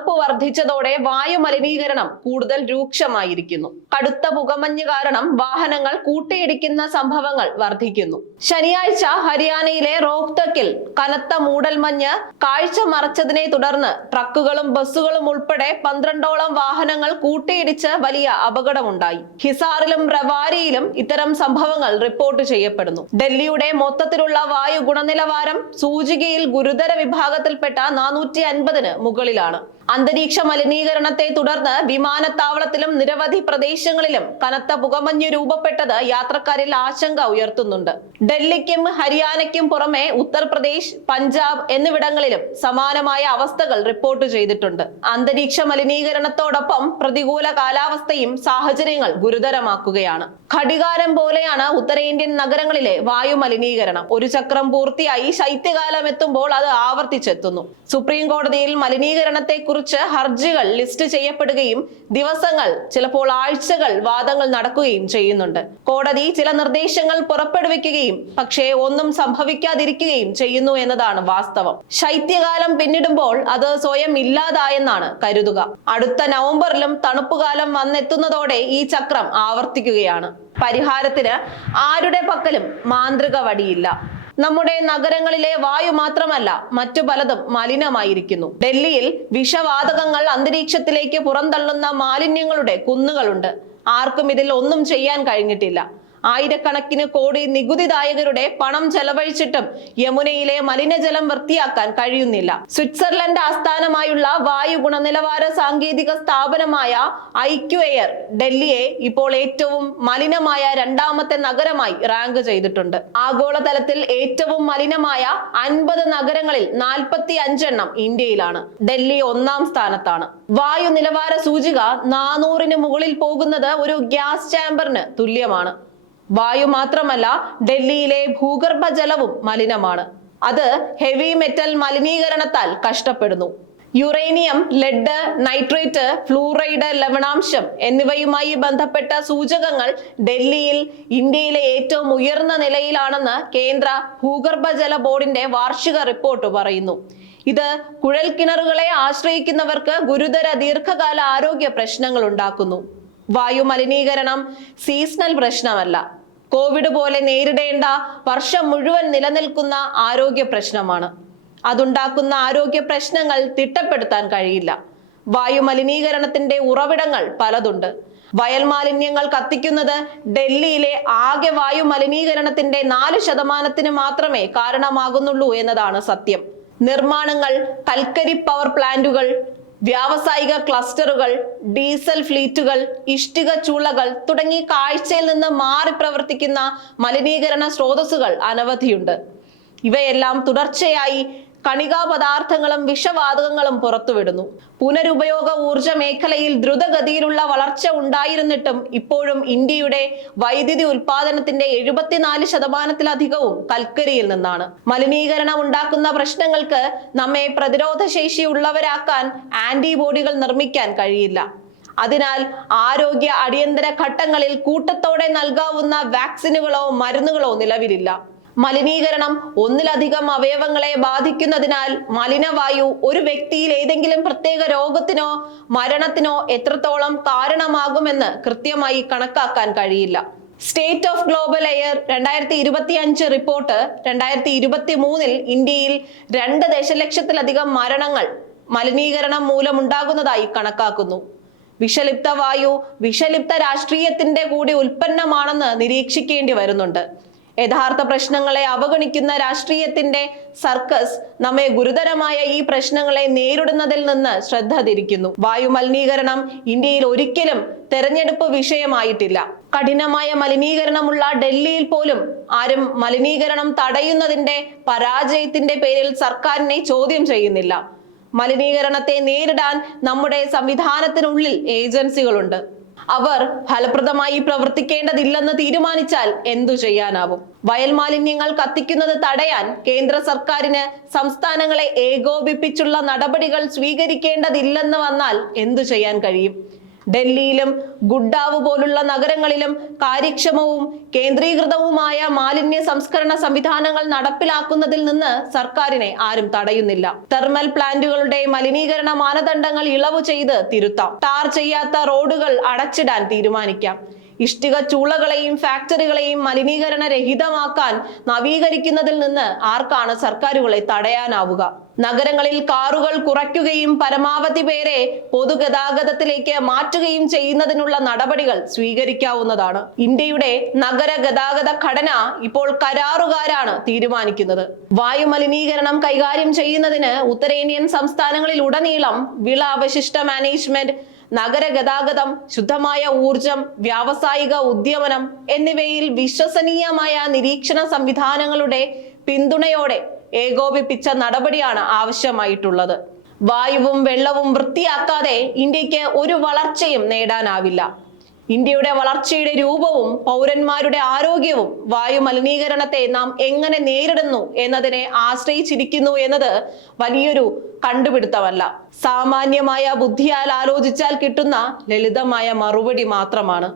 തണുപ്പ് വർദ്ധിച്ചതോടെ വായു മലിനീകരണം കൂടുതൽ രൂക്ഷമായിരിക്കുന്നു. കടുത്ത പുകമഞ്ഞ് കാരണം വാഹനങ്ങൾ കൂട്ടിയിടിക്കുന്ന സംഭവങ്ങൾ വർദ്ധിക്കുന്നു. ശനിയാഴ്ച ഹരിയാനയിലെ റോഹ്തക്കിൽ കനത്ത മൂടൽമഞ്ഞ് കാഴ്ച മറച്ചതിനെ തുടർന്ന് ട്രക്കുകളും ബസ്സുകളും ഉൾപ്പെടെ 12ഓളം വാഹനങ്ങൾ കൂട്ടിയിടിച്ച് വലിയ അപകടമുണ്ടായി. ഹിസാറിലും റവാരിയിലും ഇത്തരം സംഭവങ്ങൾ റിപ്പോർട്ട് ചെയ്യപ്പെടുന്നു. ഡൽഹിയുടെ മൊത്തത്തിലുള്ള വായു ഗുണനിലവാരം സൂചികയിൽ ഗുരുതര വിഭാഗത്തിൽപ്പെട്ട 450-ന് മുകളിലാണ്. അന്തരീക്ഷ മലിനീകരണത്തെ തുടർന്ന് വിമാനത്താവളത്തിലും നിരവധി പ്രദേശങ്ങളിലും കനത്ത പുകമഞ്ഞ് രൂപപ്പെട്ടത് യാത്രക്കാരിൽ ആശങ്ക ഉയർത്തുന്നുണ്ട്. ഡൽഹിക്കും ഹരിയാനയ്ക്കും പുറമെ ഉത്തർപ്രദേശ്, പഞ്ചാബ് എന്നിവിടങ്ങളിലും സമാനമായ അവസ്ഥകൾ റിപ്പോർട്ട് ചെയ്തിട്ടുണ്ട്. അന്തരീക്ഷ മലിനീകരണത്തോടൊപ്പം പ്രതികൂല കാലാവസ്ഥയും സാഹചര്യങ്ങൾ ഗുരുതരമാക്കുകയാണ്. ഘടികാരം പോലെയാണ് ഉത്തരേന്ത്യൻ നഗരങ്ങളിലെ വായു മലിനീകരണം. ഒരു ചക്രം പൂർത്തിയായി ശൈത്യകാലം എത്തുമ്പോൾ അത് ആവർത്തിച്ചെത്തുന്നു. സുപ്രീം കോടതിയിൽ മലിനീകരണത്തെ കുറിച്ച് ഹർജികൾ ലിസ്റ്റ് ചെയ്യപ്പെടുകയും ദിവസങ്ങൾ, ചിലപ്പോൾ ആഴ്ചകൾ വാദങ്ങൾ നടക്കുകയും ചെയ്യുന്നുണ്ട്. കോടതി ചില നിർദ്ദേശങ്ങൾ പുറപ്പെടുവിക്കുകയും പക്ഷേ ഒന്നും സംഭവിക്കാതിരിക്കുകയും ചെയ്യുന്നു എന്നതാണ് വാസ്തവം. ശൈത്യകാലം പിന്നിടുമ്പോൾ അത് സ്വയം ഇല്ലാതായെന്നാണ് കരുതുക. അടുത്ത നവംബറിലും തണുപ്പുകാലം വന്നെത്തുന്നതോടെ ഈ ചക്രം ആവർത്തിക്കുകയാണ്. പരിഹാരത്തിന് ആരുടെ പക്കലും മാന്ത്രിക വടിയില്ല. നമ്മുടെ നഗരങ്ങളിലെ വായു മാത്രമല്ല, മറ്റു പലതും മലിനമായിരിക്കുന്നു. ഡൽഹിയിൽ വിഷവാതകങ്ങൾ അന്തരീക്ഷത്തിലേക്ക് പുറന്തള്ളുന്ന മാലിന്യങ്ങളുടെ കുന്നുകളുണ്ട്. ആർക്കും ഇതിൽ ഒന്നും ചെയ്യാൻ കഴിഞ്ഞിട്ടില്ല. ആയിരക്കണക്കിന് കോടി നികുതിദായകരുടെ പണം ചെലവഴിച്ചിട്ടും യമുനയിലെ മലിനജലം വൃത്തിയാക്കാൻ കഴിയുന്നില്ല. സ്വിറ്റ്സർലൻഡ് ആസ്ഥാനമായുള്ള വായു ഗുണനിലവാര സാങ്കേതിക സ്ഥാപനമായ IQAir ഡൽഹിയെ ഇപ്പോൾ ഏറ്റവും മലിനമായ 2ാമത്തെ നഗരമായി റാങ്ക് ചെയ്തിട്ടുണ്ട്. ആഗോളതലത്തിൽ ഏറ്റവും മലിനമായ 50 നഗരങ്ങളിൽ 45 ഇന്ത്യയിലാണ്. ഡൽഹി 1ാം സ്ഥാനത്താണ്. വായു നിലവാര സൂചിക 400-ന് മുകളിൽ പോകുന്നത് ഒരു ഗ്യാസ് ചാമ്പറിന് തുല്യമാണ്. വായു മാത്രമല്ല, ഡൽഹിയിലെ ഭൂഗർഭജലവും മലിനമാണ്. അത് ഹെവി മെറ്റൽ മലിനീകരണത്താൽ കഷ്ടപ്പെടുന്നു. യുറേനിയം, ലെഡ്, നൈട്രേറ്റ്, ഫ്ലൂറൈഡ്, ലവണാംശം എന്നിവയുമായി ബന്ധപ്പെട്ട സൂചകങ്ങൾ ഡൽഹിയിൽ ഇന്ത്യയിലെ ഏറ്റവും ഉയർന്ന നിലയിലാണെന്ന് കേന്ദ്ര ഭൂഗർഭജല ബോർഡിന്റെ വാർഷിക റിപ്പോർട്ട് പറയുന്നു. ഇത് കുഴൽക്കിണറുകളെ ആശ്രയിക്കുന്നവർക്ക് ഗുരുതര ദീർഘകാല ആരോഗ്യ പ്രശ്നങ്ങൾ ഉണ്ടാക്കുന്നു. വായു മലിനീകരണം സീസണൽ പ്രശ്നമല്ല. കോവിഡ് പോലെ നേരിടേണ്ട വർഷം മുഴുവൻ നിലനിൽക്കുന്ന ആരോഗ്യ പ്രശ്നമാണ്. അതുണ്ടാക്കുന്ന ആരോഗ്യ പ്രശ്നങ്ങൾ തിട്ടപ്പെടുത്താൻ കഴിയില്ല. വായു മലിനീകരണത്തിന്റെ ഉറവിടങ്ങൾ പലതുണ്ട്. വയൽ മാലിന്യങ്ങൾ കത്തിക്കുന്നത് ഡൽഹിയിലെ ആകെ വായു മലിനീകരണത്തിന്റെ 4% മാത്രമേ കാരണമാകുന്നുള്ളൂ എന്നതാണ് സത്യം. നിർമ്മാണങ്ങൾ, കൽക്കരി പവർ പ്ലാന്റുകൾ, വ്യാവസായിക ക്ലസ്റ്ററുകൾ, ഡീസൽ ഫ്ലീറ്റുകൾ, ഇഷ്ടിക ചൂളകൾ തുടങ്ങി കാഴ്ചയിൽ നിന്ന് മാറി പ്രവർത്തിക്കുന്ന മലിനീകരണ സ്രോതസ്സുകൾ അനവധിയുണ്ട്. ഇവയെല്ലാം തുടർച്ചയായി കണികാ പദാർത്ഥങ്ങളും വിഷവാതകങ്ങളും പുറത്തുവിടുന്നു. പുനരുപയോഗ ഊർജ മേഖലയിൽ ദ്രുതഗതിയിലുള്ള വളർച്ച ഉണ്ടായിരുന്നിട്ടും ഇപ്പോഴും ഇന്ത്യയുടെ വൈദ്യുതി ഉൽപാദനത്തിന്റെ 74%-ലധികവും കൽക്കരിയിൽ നിന്നാണ്. മലിനീകരണം ഉണ്ടാക്കുന്ന പ്രശ്നങ്ങൾക്ക് നമ്മെ പ്രതിരോധ ശേഷിയുള്ളവരാക്കാൻ ആന്റിബോഡികൾ നിർമ്മിക്കാൻ കഴിയില്ല. അതിനാൽ ആരോഗ്യ അടിയന്തര ഘട്ടങ്ങളിൽ കൂട്ടത്തോടെ നൽകാവുന്ന വാക്സിനുകളോ മരുന്നുകളോ നിലവിലില്ല. മലിനീകരണം ഒന്നിലധികം അവയവങ്ങളെ ബാധിക്കുന്നതിനാൽ മലിനവായു ഒരു വ്യക്തിയിൽ ഏതെങ്കിലും പ്രത്യേക രോഗത്തിനോ മരണത്തിനോ എത്രത്തോളം കാരണമാകുമെന്ന് കൃത്യമായി കണക്കാക്കാൻ കഴിയില്ല. State of Global Air 2025 report 2023-ൽ ഇന്ത്യയിൽ 2 ദശലക്ഷത്തിലധികം മരണങ്ങൾ മലിനീകരണം മൂലമുണ്ടാകുന്നതായി കണക്കാക്കുന്നു. വിഷലിപ്ത വായു വിഷലിപ്ത രാഷ്ട്രീയത്തിന്റെ കൂടി ഉൽപ്പന്നമാണെന്ന് നിരീക്ഷിക്കേണ്ടി വരുന്നുണ്ട്. യഥാർത്ഥ പ്രശ്നങ്ങളെ അവഗണിക്കുന്ന രാഷ്ട്രീയത്തിന്റെ സർക്കസ് നമ്മെ ഗുരുതരമായ ഈ പ്രശ്നങ്ങളെ നേരിടുന്നതിൽ നിന്ന് ശ്രദ്ധ തിരിക്കുന്നു. വായു മലിനീകരണം ഇന്ത്യയിൽ ഒരിക്കലും തെരഞ്ഞെടുപ്പ് വിഷയമായിട്ടില്ല. കഠിനമായ മലിനീകരണമുള്ള ഡൽഹിയിൽ പോലും ആരും മലിനീകരണം തടയുന്നതിന്റെ പരാജയത്തിന്റെ പേരിൽ സർക്കാരിനെ ചോദ്യം ചെയ്യുന്നില്ല. മലിനീകരണത്തെ നേരിടാൻ നമ്മുടെ സംവിധാനത്തിനുള്ളിൽ ഏജൻസികളുണ്ട്. അവർ ഫലപ്രദമായി പ്രവർത്തിക്കേണ്ടതില്ലെന്ന് തീരുമാനിച്ചാൽ എന്തു ചെയ്യാനാവും? വയൽ മാലിന്യങ്ങൾ കത്തിക്കുന്നത് തടയാൻ കേന്ദ്ര സർക്കാരിന് സംസ്ഥാനങ്ങളെ ഏകോപിപ്പിച്ചുള്ള നടപടികൾ സ്വീകരിക്കേണ്ടതില്ലെന്ന് വന്നാൽ എന്തു ചെയ്യാൻ കഴിയും? ഡൽഹിയിലും ഗുഡ്ഗാവ് പോലുള്ള നഗരങ്ങളിലും കാര്യക്ഷമവും കേന്ദ്രീകൃതവുമായ മാലിന്യ സംസ്കരണ സംവിധാനങ്ങൾ നടപ്പിലാക്കുന്നതിൽ നിന്ന് സർക്കാരിനെ ആരും തടയുന്നില്ല. തെർമൽ പ്ലാന്റുകളുടെ മലിനീകരണ മാനദണ്ഡങ്ങൾ ഇളവ് ചെയ്ത് തിരുത്താം. ടാർ ചെയ്യാത്ത റോഡുകൾ അടച്ചിടാൻ തീരുമാനിക്കാം. ഇഷ്ടിക ചൂളകളെയും ഫാക്ടറികളെയും മലിനീകരണ രഹിതമാക്കാൻ നവീകരിക്കുന്നതിൽ നിന്ന് ആർക്കാണ് സർക്കാരുകളെ തടയാനാവുക? നഗരങ്ങളിൽ കാറുകൾ കുറയ്ക്കുകയും പരമാവധി പേരെ പൊതുഗതാഗതത്തിലേക്ക് മാറ്റുകയും ചെയ്യുന്നതിനുള്ള നടപടികൾ സ്വീകരിക്കാവുന്നതാണ്. ഇന്ത്യയുടെ നഗര ഗതാഗത ഘടന ഇപ്പോൾ കരാറുകാരാണ് തീരുമാനിക്കുന്നത്. വായു മലിനീകരണം കൈകാര്യം ചെയ്യുന്നതിന് ഉത്തരേന്ത്യൻ സംസ്ഥാനങ്ങളിൽ ഉടനീളം വിള അവശിഷ്ട മാനേജ്മെന്റ്, നഗര ഗതാഗതം, ശുദ്ധമായ ഊർജം, വ്യാവസായിക ഉദ്യമനം എന്നിവയിൽ വിശ്വസനീയമായ നിരീക്ഷണ സംവിധാനങ്ങളുടെ പിന്തുണയോടെ ഏകോപിപ്പിച്ച നടപടിയാണ് ആവശ്യമായിട്ടുള്ളത്. വായുവും വെള്ളവും വൃത്തിയാക്കാതെ ഇന്ത്യക്ക് ഒരു വളർച്ചയും നേടാനാവില്ല. ഇന്ത്യയുടെ വളർച്ചയുടെ രൂപവും പൗരന്മാരുടെ ആരോഗ്യവും വായു മലിനീകരണത്തെ നാം എങ്ങനെ നേരിടുന്നു എന്നതിനെ ആശ്രയിച്ചിരിക്കുന്നു എന്നത് വലിയൊരു കണ്ടുപിടുത്തമല്ല. സാമാന്യമായ ബുദ്ധിയാൽ ആലോചിച്ചാൽ കിട്ടുന്ന ലളിതമായ മറുപടി മാത്രമാണ്.